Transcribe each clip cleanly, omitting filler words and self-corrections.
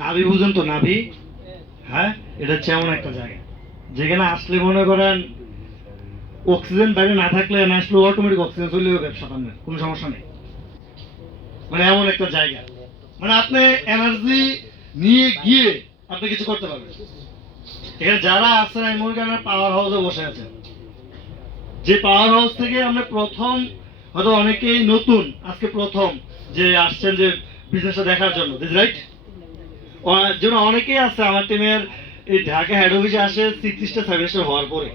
নাভি বুঝেন তো, নাভি? হ্যাঁ, এটা হচ্ছে এমন একটা জায়গা যেখানে আসলে মনে করেন অক্সিজেন বাইরে না থাকলে না আসলে অটোমেটিক অক্সিজেন চলে যাবে সামনে, কোনো সমস্যা নেই। মানে এমন একটা জায়গা, মানে আপনি এনার্জি নিয়ে গিয়ে আপনি কিছু করতে পারবেন। এখানে যারা আছেন আমি মনে করেন পাওয়ার হাউসে বসে আছেন, যে পাওয়ার হাউস থেকে আমরা প্রথম, হয়তো অনেকেই নতুন আজকে প্রথম যে আসছেন যে বিজনেসটা দেখার জন্য, রাইট? যেন অনেকেই আছে আমার টিমের এই ঢাকা হেড অফিসে আসে 6 7 হওয়ার পরে,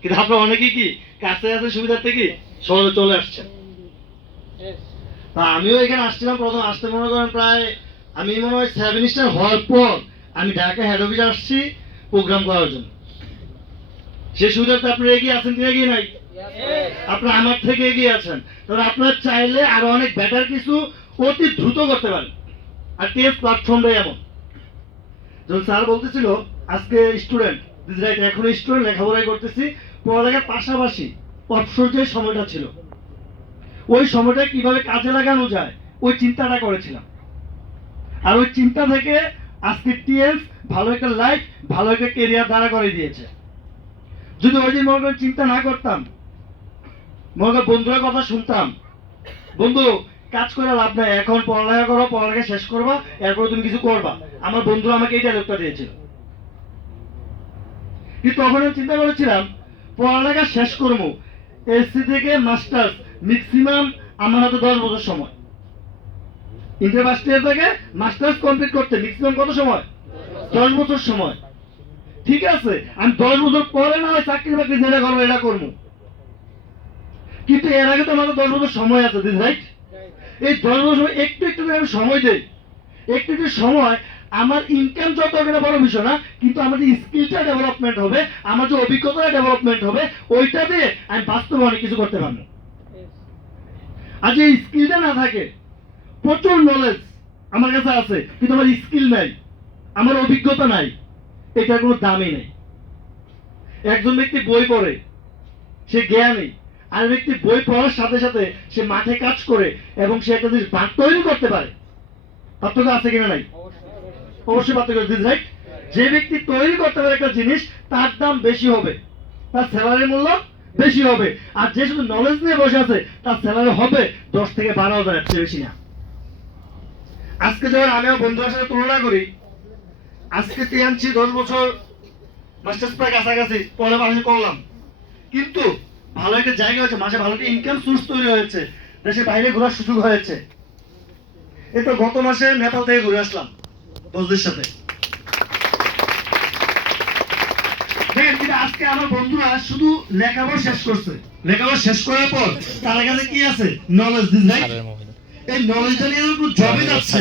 কিন্তু আপনারা অনেকেই কি কাছে আছে সুবিধার থেকে সহজে চলে আসছেন। তা আমিও এখানে আসছিলাম প্রথম আসতে মনে করেন প্রায় আমি মনে হয় 7 হওয়ার পর আমি ঢাকা হেড অফিসে আসছি প্রোগ্রাম করার জন্য। সেই সুবিধাতে আপনারা এগিয়ে আছেন কি এগিয়ে নাই? আপনারা আমার থেকে এগিয়ে আছেন, তবে আপনারা চাইলে আরো অনেক বেটার কিছু অতি দ্রুত করতে পারেন। আর টেস্ট প্ল্যাটফর্মটাই এমন, যখন স্যার বলতেছিল আজকে স্টুডেন্ট, রাইট, এখন স্টুডেন্ট লেখাপড়াই করতেছি, পড়ালেখার পাশাপাশি অবসর যে সময়টা ছিল ওই সময়টা কিভাবে কাজে লাগানো যায় ওই চিন্তাটা করেছিলাম। আর ওই চিন্তা থেকে আজকে টিএস ভালো একটা লাইফ, ভালো একটা কেরিয়ার দাঁড়া করে দিয়েছে। যদি ওই দিন মনে করেন চিন্তা না করতাম, মনে করেন বন্ধুরা কথা শুনতাম, বন্ধু কাজ করে লাভ নাই, এখন পড়ালেখা করো, পড়ালেখা শেষ করবা, এরপরে তুমি কিছু করবা, আমার বন্ধুরা আমাকে এই ডায়লগটা দিয়েছিল। কিন্তু তখন আমি চিন্তা করেছিলাম পড়ালেখা শেষ করবো, এসসি থেকে মাস্টার্স ম্যাক্সিমাম আমার হাতে 10 বছর সময়, ইন্টার ফার্স্ট ইয়ার থেকে মাস্টার্স কমপ্লিট করতে ম্যাক্সিমাম কত সময়? 10 বছর সময়। ঠিক আছে, আমি 10 বছর পরে না হয় চাকরি বাকরি যেটা করবো এটা করবো, কিন্তু এর আগে তো আমাদের 10 বছর সময় আছে, রাইট? এই 10 বছর একটু একটু করে আমি সময় দেই, একটু একটু সময়, আমার ইনকাম যত এটা বড় বিষয় না, কিন্তু আমার যে স্কিলটা ডেভেলপমেন্ট হবে, আমার যে অভিজ্ঞতা ডেভেলপমেন্ট হবে, ওইটা দিয়ে আমি বাস্তবে অনেক কিছু করতে পারবো। আর যে স্কিলটা না থাকে, প্রচুর নলেজ আমার কাছে আছে কিন্তু আমার স্কিল নাই, আমার অভিজ্ঞতা নাই, এটার কোনো দামই নেই। একজন ব্যক্তি বই পড়ে, সে জ্ঞানী, আর ব্যক্তি বই পড়ার সাথে সাথে সে মাঠে কাজ করে এবং সে একটা জিনিস তৈরি করতে পারে, পার্থক্য আছে কিনা নাই? অবশ্যই পার্থক্য, রাইট? যে ব্যক্তি তৈরি করতে পারে একটা জিনিস তার দাম বেশি হবে, তার স্যালারির মূল্য বেশি হবে। আর যে শুধু নলেজ নিয়ে বসে আছে তার স্যালারি হবে 10 থেকে 12 হাজার, এর চেয়ে বেশি না। আজকে যখন আমি আমার বন্ধুদের সাথে তুলনা করি, আজকে আনছি 10 বছর মাস্টার্স প্রায় কাছাকাছি পরে আমি করলাম, কিন্তু ভালো একটা জায়গা হয়েছে, মাসে ভালো একটা ইনকাম সোর্স তৈরি হয়েছে, দেশের বাইরে ঘোরার সুযোগ হয়েছে। এই তো গত মাসে নেপাল থেকে ঘুরে আসলাম বন্ধুদের সাথে। দেখেন, কিন্তু আজকে আমার বন্ধুরা শুধু লেখাপড়া শেষ করছে, লেখাপড়া শেষ করার পর তার কাছে কি আছে? Knowledge, right? এই নলেজটা নিয়ে যখন জবে যাচ্ছে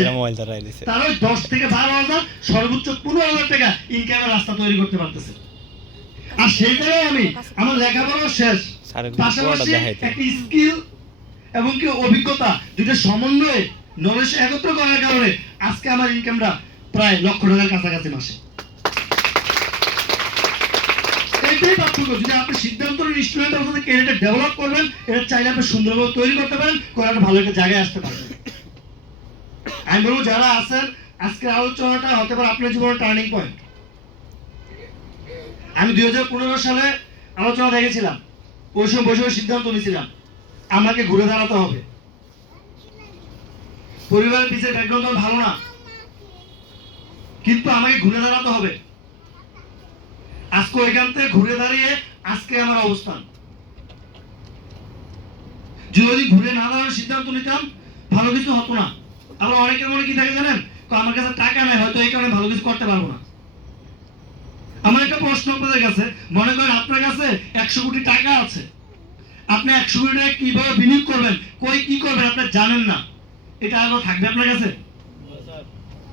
তারা ওই 10 থেকে 12 হাজার, সর্বোচ্চ 15 হাজার টাকা ইনকামের রাস্তা তৈরি করতে পারতেছে। আর সেই জায়গায় আমি আমার লেখাপড়াও শেষ, পাশাপাশি একটা স্কিল এবং কি অভিজ্ঞতা দুটো সমন্বয়ে নলেজ একত্র করার কারণে আজকে আমার ইনকামটা প্রায় লক্ষ টাকার কাছাকাছি মাসে। এটাই পার্থক্য। যদি আপনি সিদ্ধান্ত নেন স্টুডেন্ট আপনাদের ক্যারিয়ারটা ডেভেলপ করবেন, এটা চাইলে আপনি সুন্দরভাবে তৈরি করতে পারেন, করে একটা ভালো একটা জায়গায় আসতে পারেন। আমি বলবো যারা আছেন আজকের আলোচনাটা হতে পারে আপনার জীবনের টার্নিং পয়েন্ট। আমি 2015 সালে আলোচনা দেখেছিলাম, ওই সময় বসে সিদ্ধান্ত নিয়েছিলাম আমাকে ঘুরে দাঁড়াতে হবে। পরিবারের পিছের ব্যাকগ্রাউন্ড ভালো না, কিন্তু আমাকে ঘুরে দাঁড়াতে হবে। আজকে ওইখান থেকে ঘুরে দাঁড়িয়ে আজকে আমার অবস্থান। যদি ঘুরে না দাঁড়ানোর সিদ্ধান্ত নিতাম ভালো কিছু হতো না। আবার অনেকের মনে কি থাকে জানেন, আমার কাছে টাকা নেই, হয়তো এই কারণে ভালো কিছু করতে পারবো না। আমার একটা প্রশ্ন আপনাদের কাছে, মনে করেন আপনার কাছে 100 কোটি টাকা আছে, আপনি 100 কোটি টাকা কিভাবে বিনিয়োগ করবেন, কই কি করবেন আপনি জানেন না, এটা আরো থাকবে আপনার কাছে?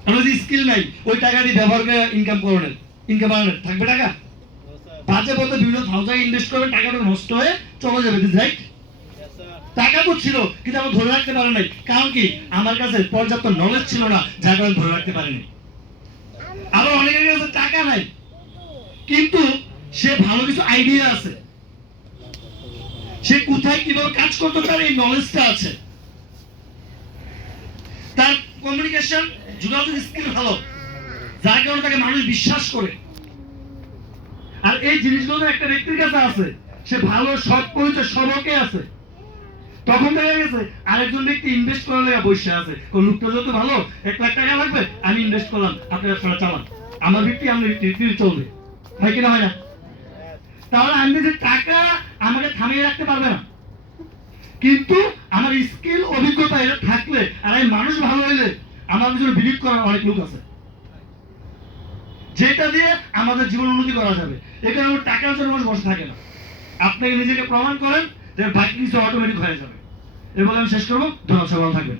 আপনার যে স্কিল নাই ওই টাকা দিয়ে ব্যবহার করে ইনকাম করবেন, ইনকাম বাড়াবেন, থাকবে টাকা? বাজে পথে বিভিন্ন ভালো ইনভেস্ট করবেন, টাকাটা নষ্ট হয়ে চলে যাবে, রাইট? টাকা তো ছিল কিন্তু আমি ধরে রাখতে পারি নাই, কারণ কি আমার কাছে পর্যাপ্ত নলেজ ছিল না, যার কারণে ধরে রাখতে পারিনি। আবার অনেকের কাছে টাকা নাই কিন্তু সে ভালো কিছু আইডিয়া আছে, সে কোথায় কিভাবে কাজ করতে পারে এই নলেজটা আছে, তার কমিউনিকেশন যোগাযোগ স্কিল ভালো, যার কারণে তাকে মানুষ বিশ্বাস করে। আর এই জিনিসগুলো একটা ব্যক্তির কাছে আছে, সে ভালো সৎ পরিচয় সবকে আছে, তখন দেখা গেছে আরেকজন ব্যক্তি ইনভেস্ট করার লেগে বসে আছে, ও লোকটা যত ভালো, 1,00,000 টাকা লাগবে, আমি ইনভেস্ট করলাম, আপনি ব্যবসাটা চালান, আমার ব্যক্তি আমার রীতি চলবে, হয় কিনা হয় না? তাহলে আমি যে টাকা আমাকে থামিয়ে রাখতে পারবে না, কিন্তু আমার স্কিল অভিজ্ঞতা এটা থাকলে আর আমি মানুষ ভালো হইলে আমার জন্য বিলিভ করার অনেক লোক আছে, যেটা দিয়ে আমাদের জীবন উন্নতি করা যাবে। এখানে আমার টাকার জন্য মানুষ বসে থাকে না। আপনাকে নিজেকে প্রমাণ করেন যে বাকি কিছু অটোমেটিক হয়ে যাবে। এর বলে আমি শেষ করবো। ধন্যবাদ, সবাই ভালো থাকবেন।